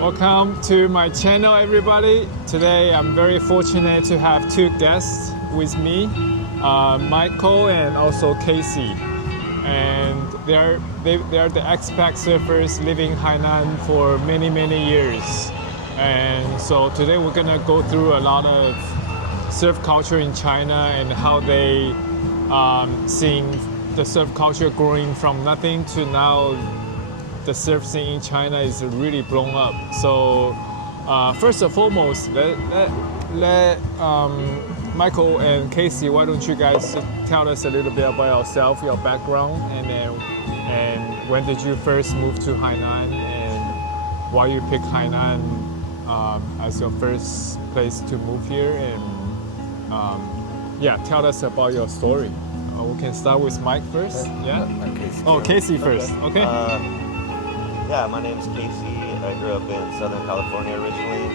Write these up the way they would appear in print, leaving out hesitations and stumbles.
Welcome to my channel, everybody. Today I'm very fortunate to have two guests with me, Michael and also Casey. And they are the expat surfers living in Hainan for many years. And so today we're gonna go through a lot of surf culture in China and how they seeing the surf culture growing from nothing to now the surf scene in China is really blown up. So first and foremost, let Michael and Casey, why don't you guys tell us a little bit about yourself, your background, and when did you first move to Hainan, and why you picked Hainan as your first place to move here, and yeah, tell us about your story. We can start with Mike first. Yeah. Casey. Oh, Casey first. Okay. Yeah, my name is Casey. I grew up in Southern California originally,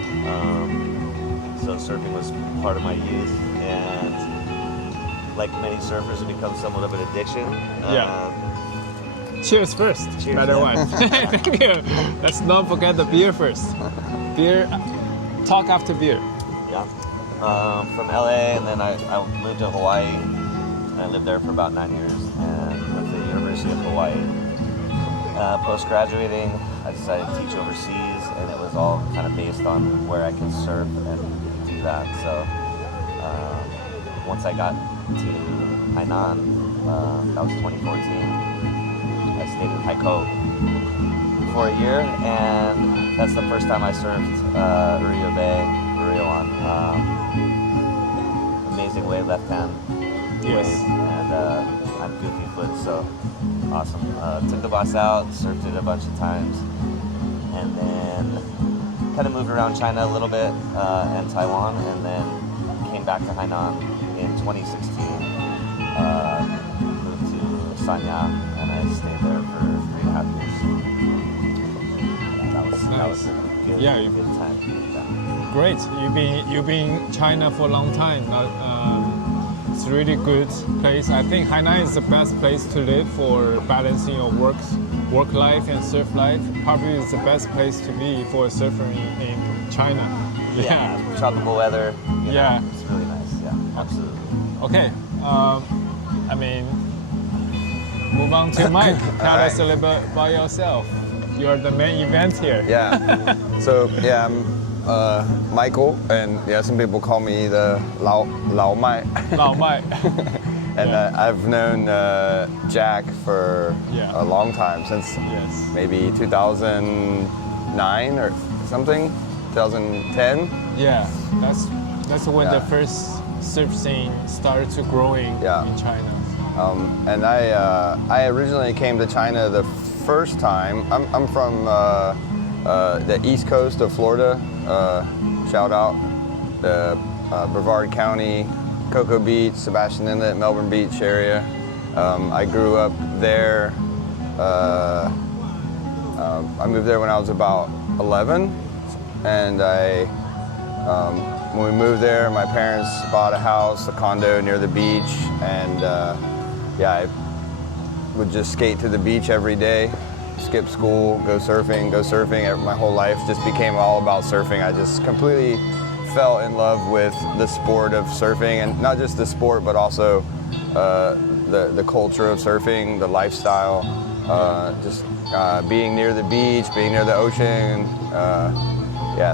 so surfing was part of my youth, and like many surfers, it becomes somewhat of an addiction. Cheers first. Cheers. Better one. Thank you. Let's not forget the beer first. Beer. Talk after beer. Yeah. From LA, and then I moved to Hawaii. I lived there for about 9 years, and went to the University of Hawaii. Post-graduating, I decided to teach overseas, and it was all kind of based on where I can surf and do that. So once I got to Hainan, that was 2014, I stayed in Haikou for a year, and that's the first time I surfed Rio Bay, Rioan. Amazing wave, left hand Yes. wave, and I'm goofy foot, so awesome. Took the bus out, surfed it a bunch of times, and then kind of moved around China a little bit and Taiwan, and then came back to Hainan in 2016. Moved to Sanya, and I stayed there for 3.5 years. That was a good, good time. Yeah. Great. You've been in China for a long time. It's a really good place. I think Hainan is the best place to live for balancing your work life and surf life. Probably is the best place to be for a surfer in China. Yeah, tropical weather. Yeah. It's really nice. Yeah, absolutely. Okay. I mean, move on to Mike. Tell us a little bit about yourself. You're the main event here. Yeah. So yeah, I'm Michael, and yeah, some people call me the Lao Mai. Lao Mai. And I've known Jack for a long time, since maybe 2009 or something, 2010. Yeah, that's when the first surf scene started to growing in China. And I originally came to China the first time. I'm from the east coast of Florida. Shout out the Brevard County, Cocoa Beach, Sebastian Inlet, Melbourne Beach area. I grew up there. I moved there when I was about 11, and when we moved there, my parents bought a house, a condo near the beach, and I would just skate to the beach every day, skip school, go surfing. My whole life just became all about surfing. I just completely fell in love with the sport of surfing, and not just the sport, but also the culture of surfing, the lifestyle, just being near the beach, being near the ocean,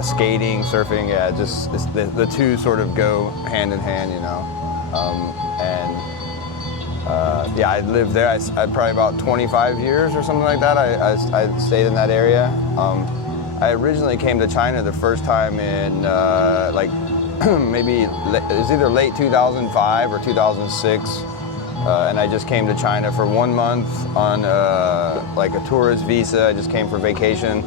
skating, surfing. Just the two sort of go hand in hand, you know. I lived there. I probably about 25 years or something like that. I stayed in that area. I originally came to China the first time in maybe it was either late 2005 or 2006, and I just came to China for 1 month on a tourist visa. I just came for vacation,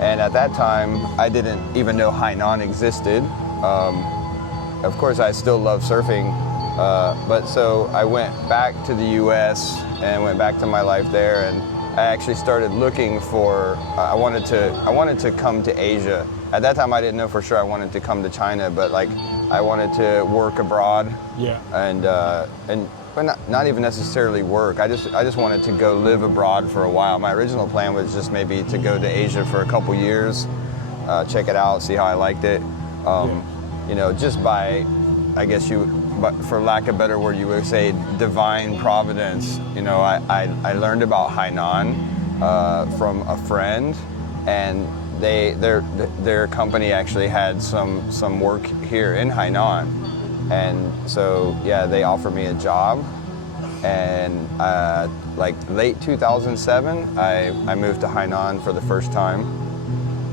and at that time I didn't even know Hainan existed. Of course, I still love surfing. But so I went back to the U.S. and went back to my life there, and I actually started looking for. I wanted to come to Asia. At that time, I didn't know for sure I wanted to come to China, but I wanted to work abroad. Yeah. But not even necessarily work. I just wanted to go live abroad for a while. My original plan was just maybe to go to Asia for a couple years, check it out, see how I liked it. You know, just by, I guess but for lack of a better word, you would say divine providence. You know, I learned about Hainan from a friend, and their company actually had some work here in Hainan, and so yeah, they offered me a job, and like late 2007, I moved to Hainan for the first time,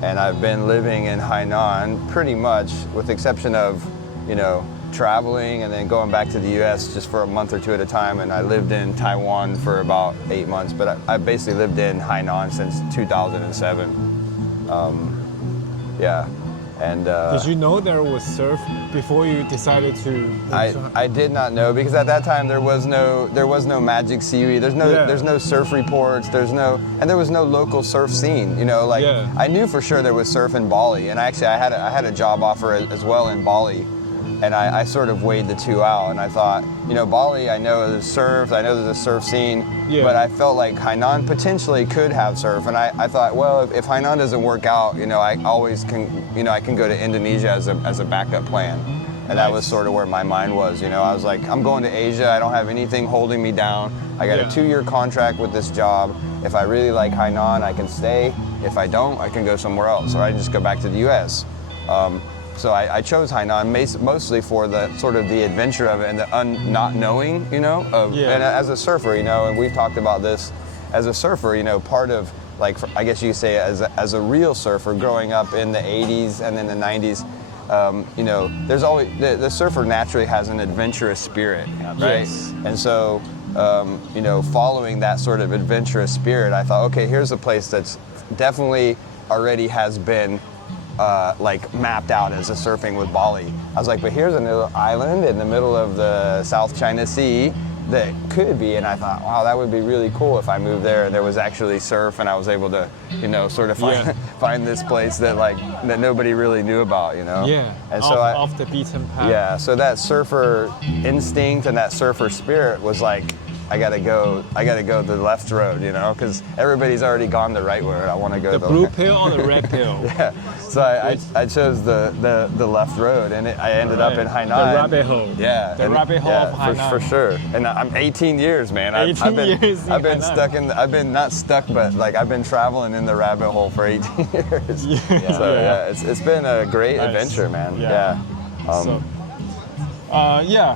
and I've been living in Hainan pretty much, with the exception of, you know, traveling and then going back to the U.S. just for a month or two at a time, and I lived in Taiwan for about 8 months, but I basically lived in Hainan since 2007. Yeah, and did you know there was surf before you decided to? I did not know, because at that time there was no Magic Seaweed. There's no surf reports. There was no local surf scene. You know, like I knew for sure there was surf in Bali, and actually I had a job offer as well in Bali. And I sort of weighed the two out, and I thought, you know, Bali, I know there's surf, I know there's a surf scene, but I felt like Hainan potentially could have surf, and I thought, well, if Hainan doesn't work out, you know, I always can, you know, I can go to Indonesia as a backup plan, and that was sort of where my mind was. You know, I was like, I'm going to Asia, I don't have anything holding me down, I got a 2-year contract with this job. If I really like Hainan, I can stay. If I don't, I can go somewhere else, or I just go back to the U.S. So I chose Hainan mostly for the sort of the adventure of it and the not knowing, you know, and as a surfer, you know, and we've talked about this, as a surfer, you know, part of, like, I guess you could say as a real surfer growing up in the 80s and in the 90s, you know, there's always, the surfer naturally has an adventurous spirit, right? Yes. And so, you know, following that sort of adventurous spirit, I thought, okay, here's a place that's definitely already has been like mapped out as a surfing with Bali. I was like, but here's another island in the middle of the South China Sea that could be, and I thought, wow, that would be really cool if I moved there and there was actually surf, and I was able to, you know, sort of find this place that nobody really knew about, you know. Yeah. And so off the beaten path. Yeah. So that surfer instinct and that surfer spirit was like, I gotta go the left road, you know, because everybody's already gone the right road. I want to go the blue pill or the red pill. Yeah, so I chose the left road, and I ended up in Hainan. The rabbit hole. Yeah, the rabbit hole of Hainan. For sure. And I'm 18 years, man. 18 years. I've been stuck I've been not stuck, but like I've been traveling in the rabbit hole for 18 years. Yeah. So yeah, it's been a great adventure, man. Yeah.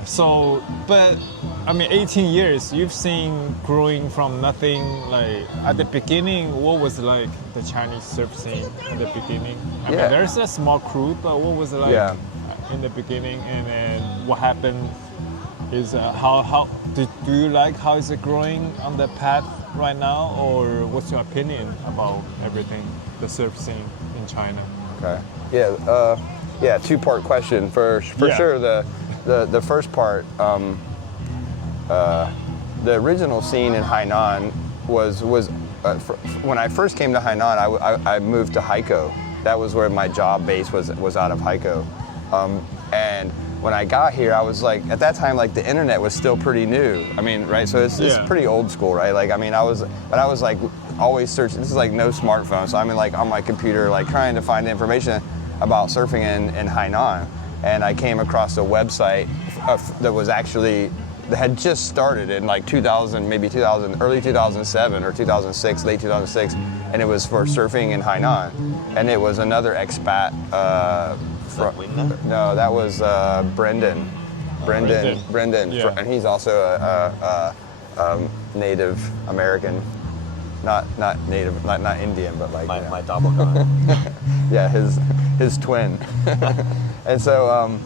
So, but I mean, 18 years, you've seen growing from nothing, like at the beginning, what was like the Chinese surf scene at the beginning? I mean, there's a small crew, but what was it like in the beginning, and then what happened is how do you like how is it growing on the path right now, or what's your opinion about everything, the surf scene in China? Okay. Yeah, two-part question. For sure, the first part, the original scene in Hainan was when I first came to Hainan, I moved to Haikou. That was where my job base was out of Haikou. And when I got here, I was like, at that time, like the internet was still pretty new. I mean, right? So it's pretty old school, right? Like, I mean, I was like always searching. This is like no smartphone, so I'm like on my computer, like trying to find information about surfing in Hainan. And I came across a website that was actually, that had just started in like 2000, early 2007 or 2006, late 2006, and it was for surfing in Hainan. And it was another expat no, that was Brendan. Yeah. And he's also a Native American, not Native, not Indian, but like my doppelganger. Yeah, his twin. And so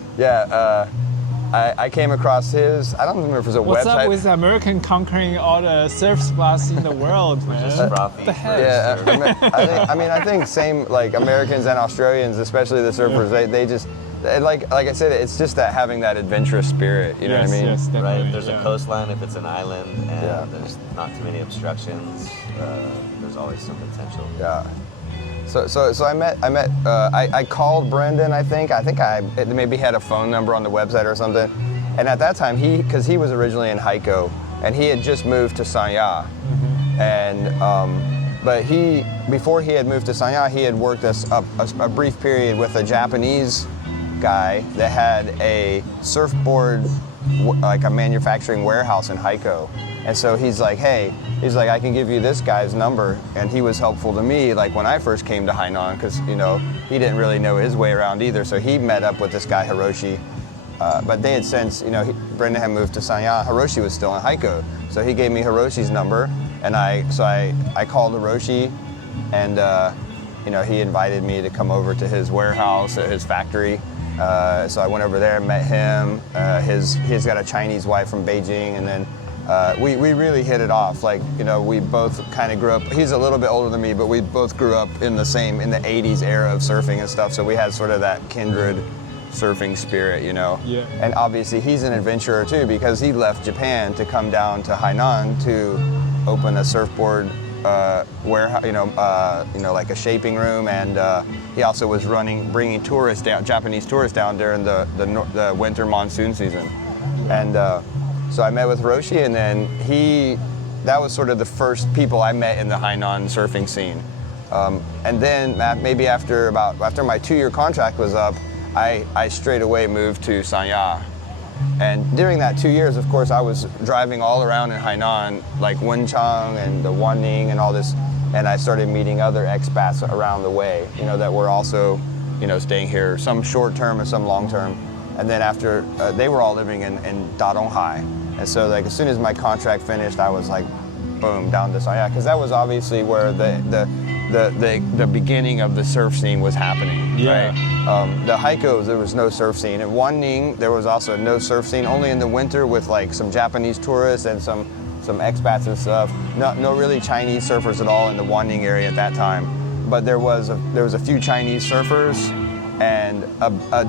I came across his, I don't remember if it was a What's website. What's up with American conquering all the surf spots in the world, man? What the heck? Yeah, I think same, like Americans and Australians, especially the surfers, they just, like I said, it's just that having that adventurous spirit, you know what I mean? Yes, definitely. Right, there's a coastline if it's an island, and there's not too many obstructions. There's always some potential. Yeah. So I called Brendan, I think I maybe had a phone number on the website or something. And at that time, because he was originally in Haikou, and he had just moved to Sanya. Mm-hmm. And But before he had moved to Sanya, he had worked a brief period with a Japanese guy that had a surfboard, like a manufacturing warehouse in Haikou. And so he's like, hey, I can give you this guy's number. And he was helpful to me, like when I first came to Hainan, because, you know, he didn't really know his way around either. So he met up with this guy, Hiroshi. But they had since, you know, Brendan had moved to Sanya. Hiroshi was still in Haikou. So he gave me Hiroshi's number. And I called Hiroshi, and, you know, he invited me to come over to his warehouse at his factory. So I went over there and met him. He's got a Chinese wife from Beijing, and then we really hit it off. Like, you know, we both kind of grew up. He's a little bit older than me, but we both grew up in the 80s era of surfing and stuff. So we had sort of that kindred surfing spirit, you know. Yeah. And obviously he's an adventurer too, because he left Japan to come down to Hainan to open a surfboard warehouse, you know, like a shaping room, and he also was bringing tourists down, Japanese tourists down during the winter monsoon season. And so I met with Hiroshi, and then that was sort of the first people I met in the Hainan surfing scene. And then maybe after my 2-year contract was up, I straight away moved to Sanya. And during that 2 years, of course, I was driving all around in Hainan, like Wenchang and the Wanning and all this, and I started meeting other expats around the way, you know, that were also, you know, staying here, some short term and some long term. And then after, they were all living in Dadonghai. And so, like, as soon as my contract finished, I was like, boom, down to Sanya, because that was obviously where the beginning of the surf scene was happening. Yeah. Right? The Haikou, there was no surf scene. At Wanning, there was also no surf scene, only in the winter with like some Japanese tourists and some expats and stuff. No really Chinese surfers at all in the Wanning area at that time. But there was a few Chinese surfers, and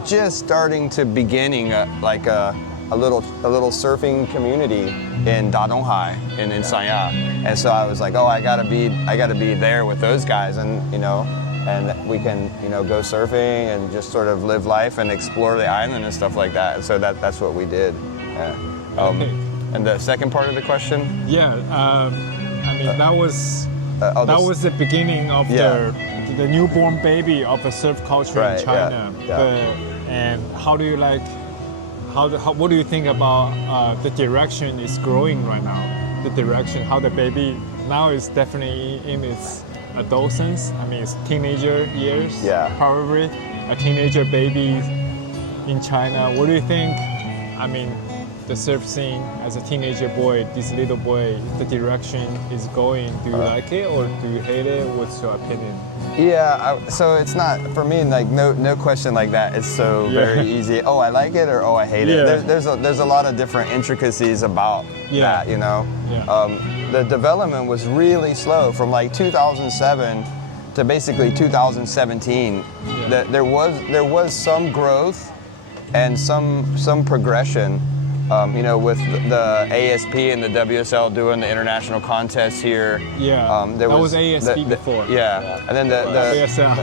just starting to beginning like a little surfing community in Dadonghai in Sanya. And so I was like, oh, I gotta be there with those guys, and you know, and we can, you know, go surfing and just sort of live life and explore the island and stuff like that. And so that's what we did. Yeah. And the second part of the question? Yeah, I mean that was the beginning of the newborn baby of the surf culture in China. Yeah. And how do you like? What do you think about the direction it's growing right now? The direction, how the baby now is definitely in its adolescence. I mean, it's teenager years. Yeah. Probably a teenager baby in China. What do you think? I mean, the surf scene as a teenager boy, this little boy, the direction is going. Do you like it or do you hate it? What's your opinion? Yeah, so it's not, for me, like no question like that is so very easy. Oh, I like it, or oh, I hate it. There's a lot of different intricacies about that, you know. Yeah. The development was really slow from like 2007 to basically 2017. Yeah. There was some growth and some progression. You know, with the ASP and the WSL doing the international contests here. Yeah, that was ASP before. Yeah, and then the WSL.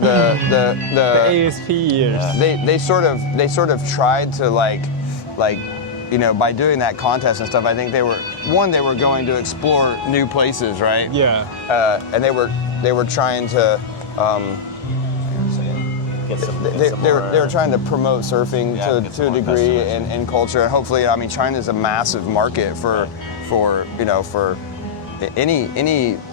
The ASP years. They sort of tried to like, you know, by doing that contest and stuff. I think they were going to explore new places, right? Yeah. And they were trying to. They were trying to promote surfing to a degree in culture, and hopefully, I mean, China's a massive market for any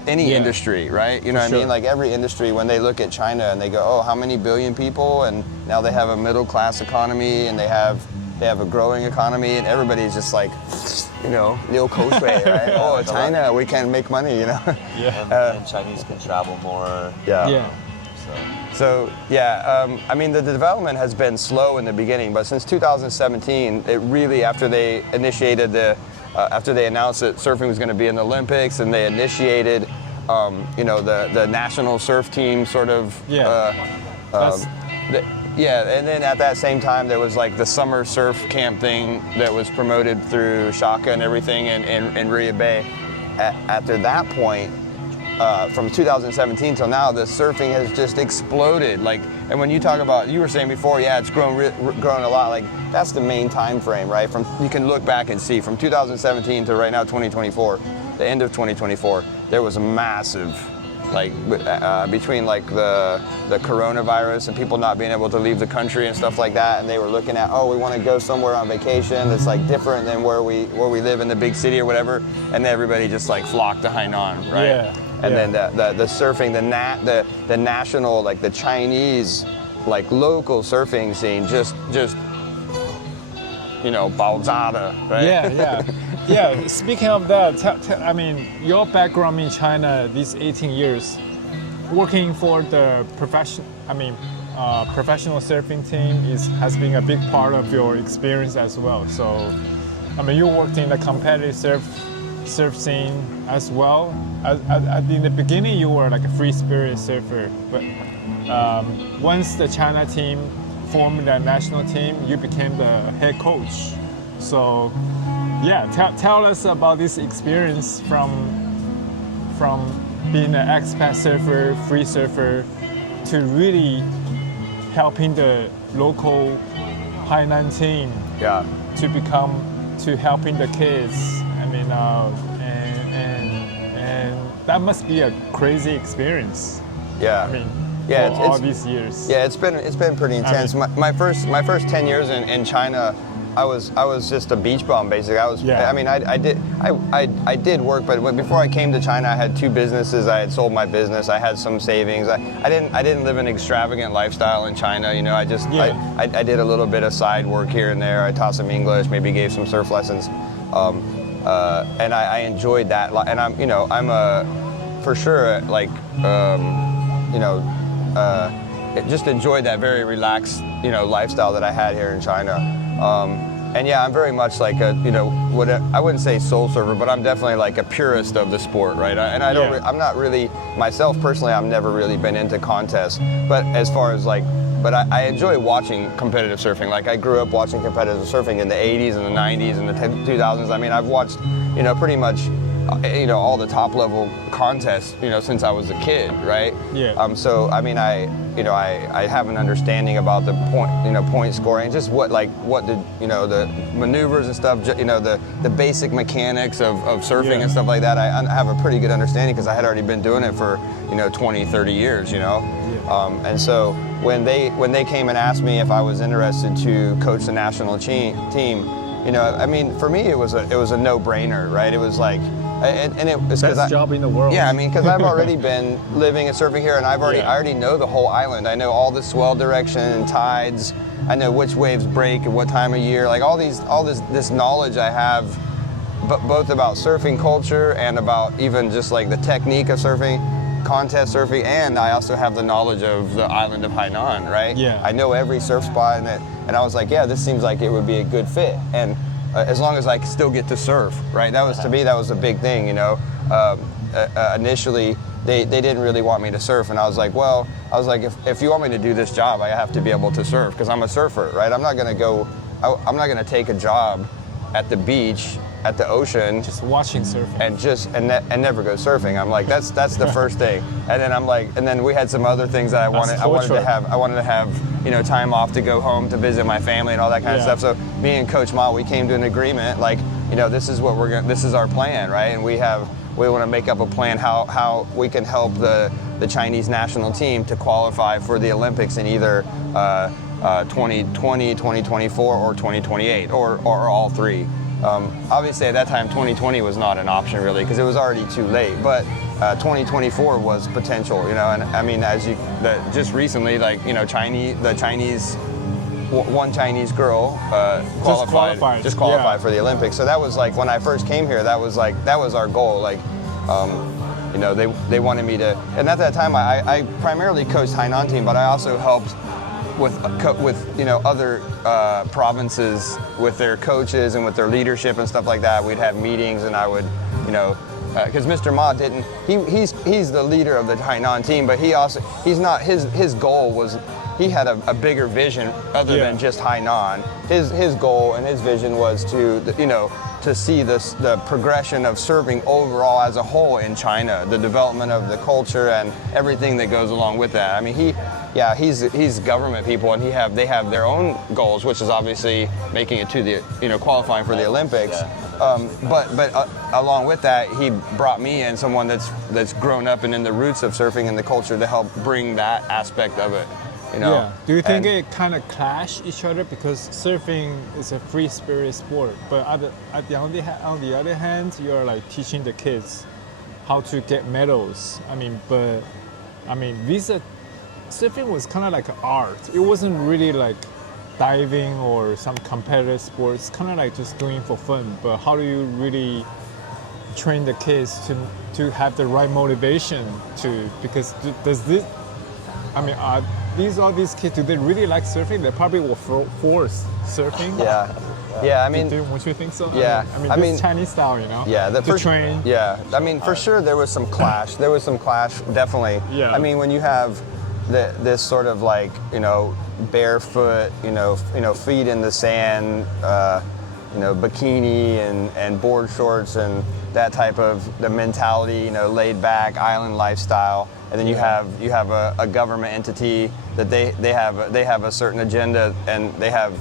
industry, right? You know what I mean? Like every industry, when they look at China and they go, oh, how many billion people, and now they have a middle class economy, and they have a growing economy, and everybody's just like, you know, Liu Koushui, right? Oh, China, we can make money, you know? Yeah. And Chinese can travel more. Yeah. So I mean, the development has been slow in the beginning, but since 2017, it really, after they initiated after they announced that surfing was going to be in the Olympics, and they initiated, you know, the national surf team sort of. And then at that same time, there was like the summer surf camp thing that was promoted through Shaka and everything in Ria Bay. After that point, from 2017 till now, the surfing has just exploded. Like, and when you talk about, you were saying before, it's grown a lot. Like, that's the main time frame, right? You can look back and see from 2017 to right now, 2024, the end of 2024. there was a massive, like between like the coronavirus and people not being able to leave the country and stuff like that, and they were looking at, oh, we want to go somewhere on vacation that's like different than where we live in the big city or whatever, and then everybody just like flocked to Hainan, right? Yeah. And then the surfing, the national, like the Chinese, like local surfing scene just you know, 爆炸的, right? Yeah. Speaking of that, I mean, your background in China, these 18 years, working for the professional surfing team has been a big part of your experience as well. So, I mean, you worked in the competitive surf scene as well. In the beginning, you were like a free spirit surfer, but once the China team formed the national team, you became the head coach. So, yeah, tell us about this experience from being an expat surfer, free surfer, to really helping the local Hainan team to helping the kids. I mean, and that must be a crazy experience. Yeah. I mean, yeah, for all these years. Yeah, it's been pretty intense. I mean, my first 10 years in China, I was just a beach bum basically. I mean, I did work, but before I came to China, I had 2 businesses. I had sold my business. I had some savings. I didn't live an extravagant lifestyle in China. You know, I did a little bit of side work here and there. I taught some English, maybe gave some surf lessons, and I enjoyed that. And I'm for sure like just enjoyed that very relaxed lifestyle that I had here in China. And yeah, I'm very much like I wouldn't say soul surfer, but I'm definitely like a purist of the sport, right? I'm not really, myself personally, I've never really been into contests, but as far as like, but I enjoy watching competitive surfing. Like I grew up watching competitive surfing in the 80s and the 90s and the 2000s. I mean, I've watched, pretty much, all the top level contests, since I was a kid, right? Yeah. So I mean, I have an understanding about the point scoring, just what the maneuvers and stuff, the basic mechanics of surfing and stuff like that. I have a pretty good understanding because I had already been doing it for 20, 30 years, and so when they came and asked me if I was interested to coach the national team, I mean, for me it was a no-brainer, right? It was like. And it was best job in the world. Yeah, I mean, because I've already been living and surfing here, and I already know the whole island. I know all the swell direction and tides. I know which waves break at what time of year. Like all this knowledge I have, both about surfing culture and about even just like the technique of surfing, contest surfing, and I also have the knowledge of the island of Hainan, right? Yeah. I know every surf spot in it, and I was like, yeah, this seems like it would be a good fit. And as long as I still get to surf, right? That was, to me, that was a big thing, Initially, they didn't really want me to surf, and I was like, if you want me to do this job, I have to be able to surf, because I'm a surfer, right? I'm not gonna take a job at the beach, at the ocean, just watching surfing, and never go surfing. I'm like, that's the first thing. And then I'm like, and then we had some other things that I wanted to have, time off to go home to visit my family and all that kind of stuff. So me and Coach Ma, we came to an agreement, like, this is what this is our plan, right? And we want to make up a plan how we can help the Chinese national team to qualify for the Olympics in either 2020, 2024, or 2028, or all 3. Obviously, at that time, 2020 was not an option really because it was already too late. But 2024 was potential, And I mean, just recently, like one Chinese girl qualified for the Olympics. So that was like when I first came here. That was our goal. Like, they wanted me to. And at that time, I primarily coached Hainan team, but I also helped with other provinces with their coaches and with their leadership and stuff like that. We'd have meetings, and I would, because Mr. Ma didn't. He's the leader of the Hainan team, but he's not. His goal was. He had a bigger vision other than just Hainan. His goal and his vision was to see the progression of surfing overall as a whole in China, the development of the culture and everything that goes along with that. I mean, he's government people, and they have their own goals, which is obviously making it to the qualifying for the Olympics. But along with that, he brought me in someone that's grown up and in the roots of surfing and the culture to help bring that aspect of it. You know? Yeah. Do you think And- it kind of clash each other because surfing is a free spirit sport, but on the other hand, you're like teaching the kids how to get medals. Surfing was kind of like an art. It wasn't really like diving or some competitive sports. Kind of like just doing for fun. But how do you really train the kids to have the right motivation to? Because does this? Are these kids, do they really like surfing? They probably will force surfing. Yeah. I mean, Don't you think so? Yeah. This Chinese style, you know. Yeah, to train. Yeah, I mean, for sure there was some clash. There was some clash, definitely. Yeah. I mean, when you have this sort of like, barefoot, feet in the sand, bikini and board shorts and that type of the mentality, laid back island lifestyle, and then you have a government entity that they have a certain agenda, and they have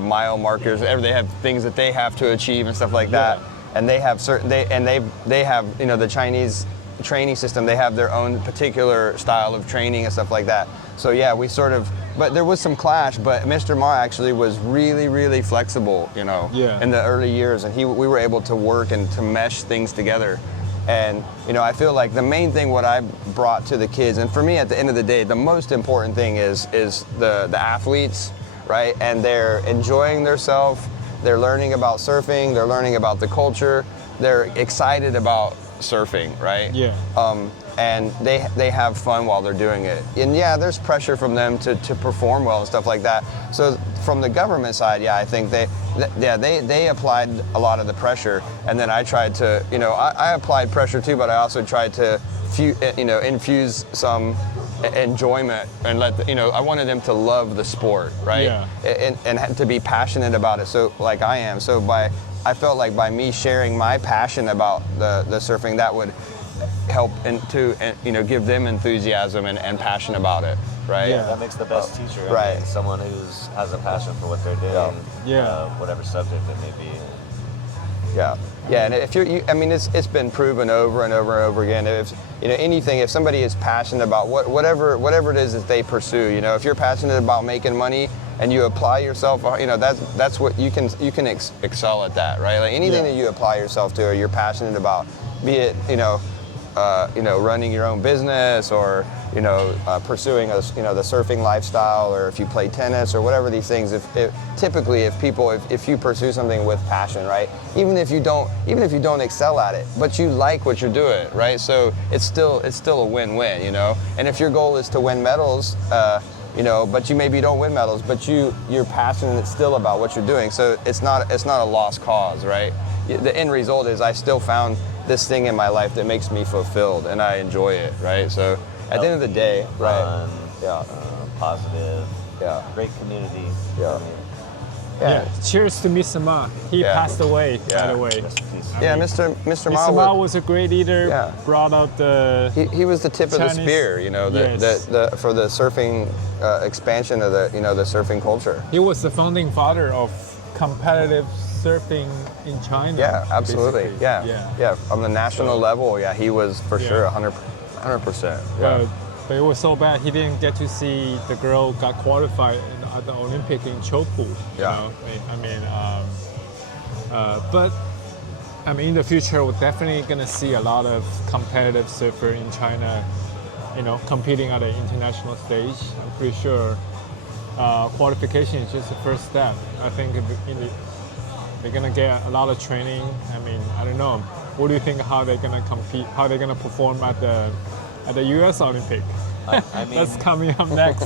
mile markers. They have things that they have to achieve and stuff like that. And they have they have the Chinese training system. They have their own particular style of training and stuff like that. So yeah, but there was some clash. But Mr. Ma actually was really, really flexible, in the early years, and we were able to work and to mesh things together. And I feel like the main thing what I brought to the kids, and for me at the end of the day, the most important thing is the athletes, right? And they're enjoying themselves. They're learning about surfing. They're learning about the culture. They're excited about surfing, right? Yeah. And they have fun while they're doing it. And yeah, there's pressure from them to perform well and stuff like that. So from the government side, yeah, I think they applied a lot of the pressure, and then I tried to, I applied pressure too, but I also tried to, infuse some enjoyment and I wanted them to love the sport, right? Yeah. And to be passionate about it. So like I am. So I felt like by me sharing my passion about the surfing, that would help to give them enthusiasm and passion about it, right? Yeah, that makes the best teacher. Right. Someone who has a passion for what they're doing, whatever subject it may be. Yeah, and if it's been proven over and over and over again. If if somebody is passionate about whatever it is that they pursue, if you're passionate about making money and you apply yourself, that's what you can excel at that, right? Like anything that you apply yourself to or you're passionate about, be it running your own business or pursuing the surfing lifestyle, or if you play tennis or whatever these things. If you pursue something with passion, right? Even if you don't excel at it, but you like what you're doing, right? So it's still a win-win, And if your goal is to win medals, but you maybe don't win medals, but you're passionate still about what you're doing. So it's not a lost cause, right? The end result is I still found this thing in my life that makes me fulfilled and I enjoy it, right? So at the end of the day, fun, right? Positive, great community. Cheers to Mr. Ma. He passed away, by the way. Mr. Mr. Ma was a great leader. Yeah. Brought out the. He was the tip Chinese, of the spear, for the surfing expansion of the surfing culture. He was the founding father of competitive surfing in China. Yeah, absolutely. Basically. Yeah. On the national level, he was for sure 100%. Yeah. But it was so bad he didn't get to see the girl got qualified at the Olympic in Chopu. In the future we're definitely gonna see a lot of competitive surfer in China, competing at an international stage. I'm pretty sure qualification is just the first step. I think they're gonna get a lot of training. I don't know. What do you think? How they're gonna compete? How they're gonna perform at the U.S. Olympic? That's coming up next.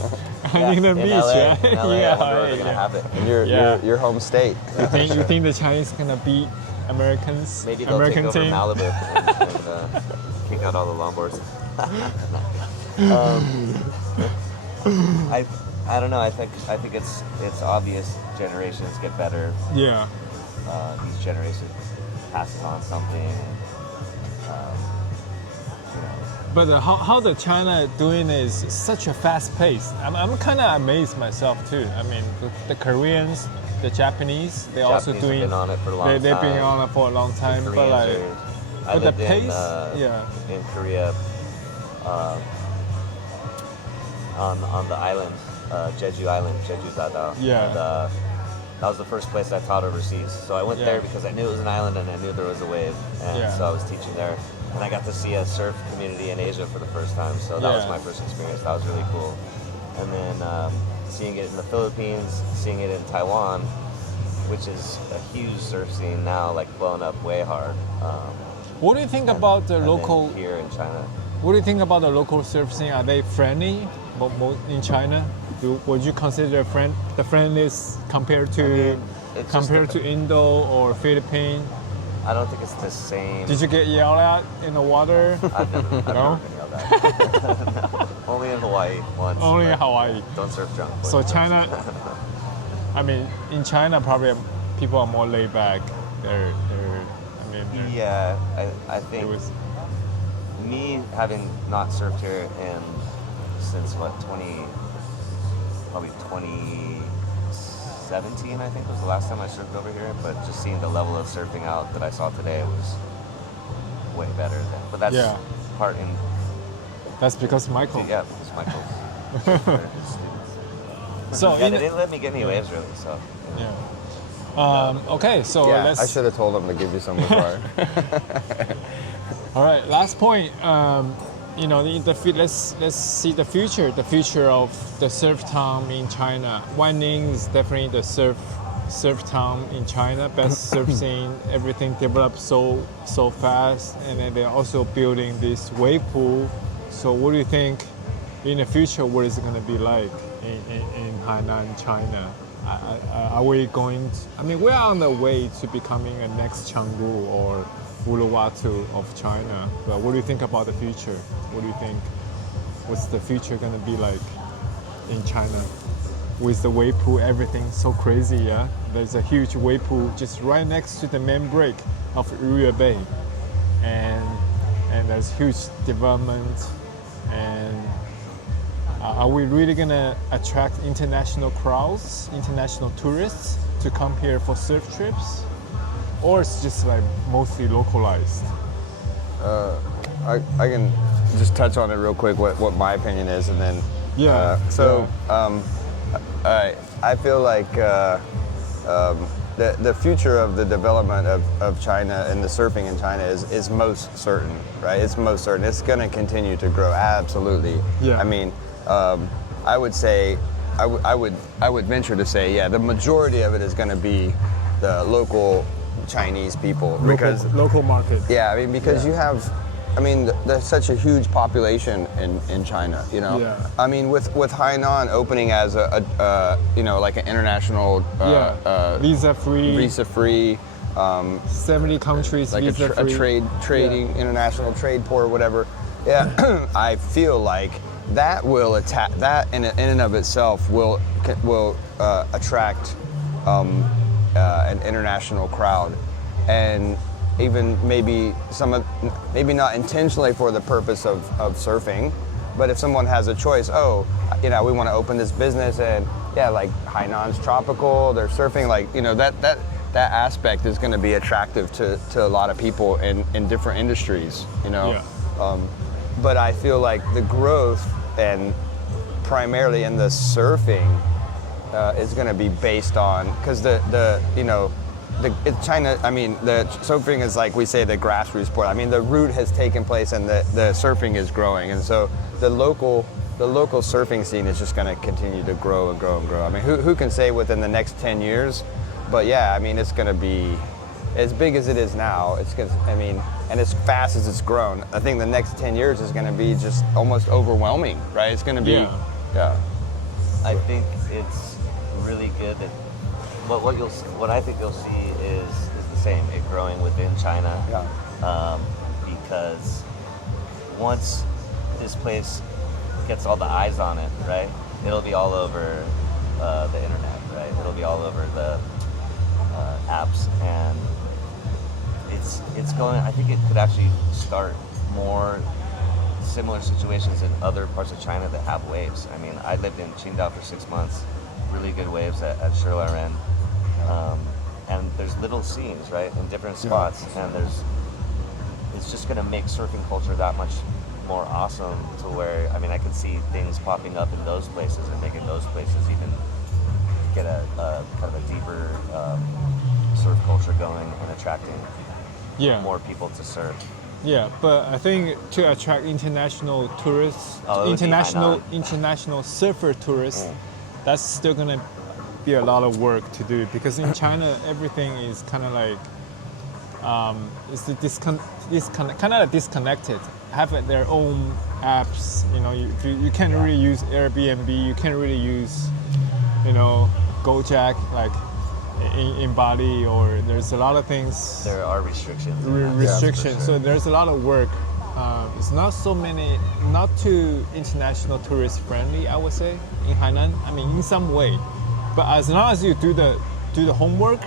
In the beach, LA, right? They're gonna have it. Your home state. You think the Chinese gonna beat Americans? Maybe they'll American take over team? Malibu and kick out all the longboards. I don't know. I think it's obvious. Generations get better. Yeah. Each generation passes on something. But how the China doing is such a fast pace. I'm kind of amazed myself too. The Koreans, the Japanese, they're also Japanese have doing. been on it for a long They've been time. on it for a long time, but like, I but the lived pace, in Korea, on the island, Jeju Island, Jeju Dada. Yeah. And, that was the first place I taught overseas. So I went Yeah. there because I knew it was an island and I knew there was a wave, and Yeah. so I was teaching there. And I got to see a surf community in Asia for the first time. So that was Yeah. my first experience. That was really cool. And then seeing it in the Philippines, seeing it in Taiwan, which is a huge surf scene now, like blowing up way hard. What do you think about the and local? then here in China. What do you think about the local surf scene? Are they friendly in China? Would you consider the friendliest compared to it's just to Indo or Philippines? I don't think it's the same. Did you get yelled at in the water? I've never No? been yelled at. No. Only in Hawaii once. Only in but Hawaii. Don't surf drunk. So please. China, I mean, in China probably people are more laid back. Yeah, I it think was me having not surfed here since probably 2017, I think was the last time I surfed over here. But just seeing the level of surfing out that I saw today was way better than. But that's Yeah. part in. that's because Michael. Yeah, it's Michael's. So Yeah, in, they didn't let me get any waves really. So. yeah. Okay, so Yeah, let's. I should have told him to give you some before. All right, last point. Let's see the future of the surf town in China. Guanning is definitely the surf town in China, best surf scene. Everything developed so fast, and then they're also building this wave pool. So, what do you think in the future? What is it going to be like in Hainan, China? Are we going? We're on the way to becoming a next Chengdu or Uluwatu of China. But what do you think about the future? What do you think? What's the future going to be like in China? With the wave pool, everything so crazy, yeah? There's a huge wave pool just right next to the main break of Ruyue Bay. And there's huge development. And are we really going to attract international crowds, international tourists to come here for surf trips? Or it's just like mostly localized? I can just touch on it real quick, what my opinion is, and then I feel like the future of the development of China and the surfing in China is most certain, right? It's most certain. It's going to continue to grow, absolutely. Yeah. I would say, I would venture to say, yeah, the majority of it is going to be the local Chinese people, because local market. yeah, because you have, there's such a huge population in China, you know. Yeah. With Hainan opening as a like an international visa free 70 countries like visa a free trading international trade port or whatever. Yeah, I feel like that will that in and of itself will attract an international crowd, and even maybe maybe not intentionally for the purpose of surfing, but if someone has a choice, we want to open this business, and like Hainan's tropical, they're surfing, that aspect is going to be attractive to a lot of people in different industries, but I feel like the growth and primarily in the surfing is going to be based on, because China, the surfing is, like we say, the grassroots sport. The root has taken place and the surfing is growing, and so the local surfing scene is just going to continue to grow and grow and grow. Who can say within the next 10 years? But yeah, it's going to be as big as it is now. It's going to, and as fast as it's grown. I think the next 10 years is going to be just almost overwhelming, right? It's going to be, yeah. I think it's really good that what I think you'll see is the same, it growing within China. Yeah. Because once this place gets all the eyes on it, right, it'll be all over the internet, right? It'll be all over the apps, and it's going. I think it could actually start more similar situations in other parts of China that have waves. I lived in Qingdao for 6 months, really good waves at Shilaren, and there's little scenes, right, in different spots, and it's just gonna make surfing culture that much more awesome. To where, I mean, I can see things popping up in those places and making those places even get a kind of a deeper surf culture going and attracting Yeah. more people to surf. Yeah, but I think to attract international tourists, Oh, it would be international surfer tourists, that's still gonna be a lot of work to do, because in China everything is kind of like it's kind of disconnected. Have their own apps. You know, you can't really use Airbnb. You can't really use, you know, Gojek like in Bali, or there's a lot of things. There are restrictions. Restrictions. Yeah, for sure. So there's a lot of work. It's not too international tourist friendly, I would say, in Hainan. I mean, in some way, but as long as you do the homework,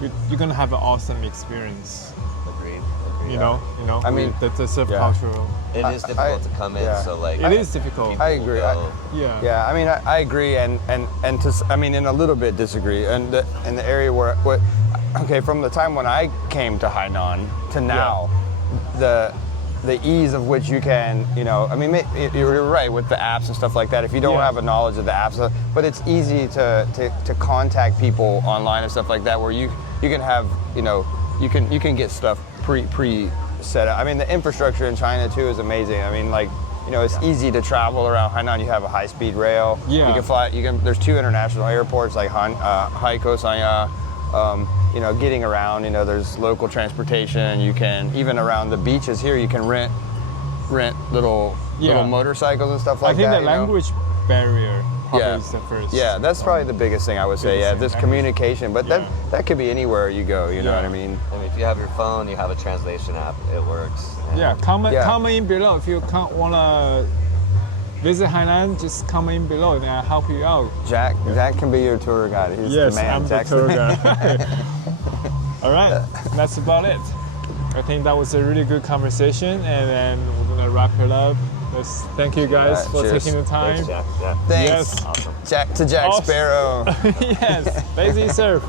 you're gonna have an awesome experience. Agreed. You know. I mean, the surf yeah. cultural. It is difficult to come in, so like It is difficult. people I agree. will go- Yeah, I mean, I agree, and I mean, in a little bit disagree. And in the area where, okay, from the time when I came to Hainan to now, the ease of which you can, you know, I mean, you're right with the apps and stuff like that. If you don't have a knowledge of the apps, but it's easy to contact people online and stuff like that, where you can have, you know, you can get stuff pre set up. I mean, the infrastructure in China too is amazing. I mean, like, you know, it's easy to travel around Hainan. You have a high-speed rail. Yeah. You can fly. There's 2 international airports, like Haikou, Sanya. You know, getting around. You know, there's local transportation. You can, even around the beaches here, you can rent little motorcycles and stuff like that. I think the you know? language barrier probably is the first. Yeah, that's probably the biggest thing I would say. biggest Yeah, thing. this communication, but Yeah. that could be anywhere you go. You know what I mean? I mean, if you have your phone, you have a translation app, it works. And Yeah, comment in below if you wanna visit Hainan. Just comment in below and I'll help you out. Jack can be your tour guide. He's Yes, the man. I'm Jack's the tour man. guide. All right, that's about it. I think that was a really good conversation, and then we're gonna wrap it up. Thank you guys Alright, for cheers. taking the time. Thanks, Jack. Yeah. Thanks, Yes. Awesome. Jack Awesome. Sparrow. Yes, lazy surf.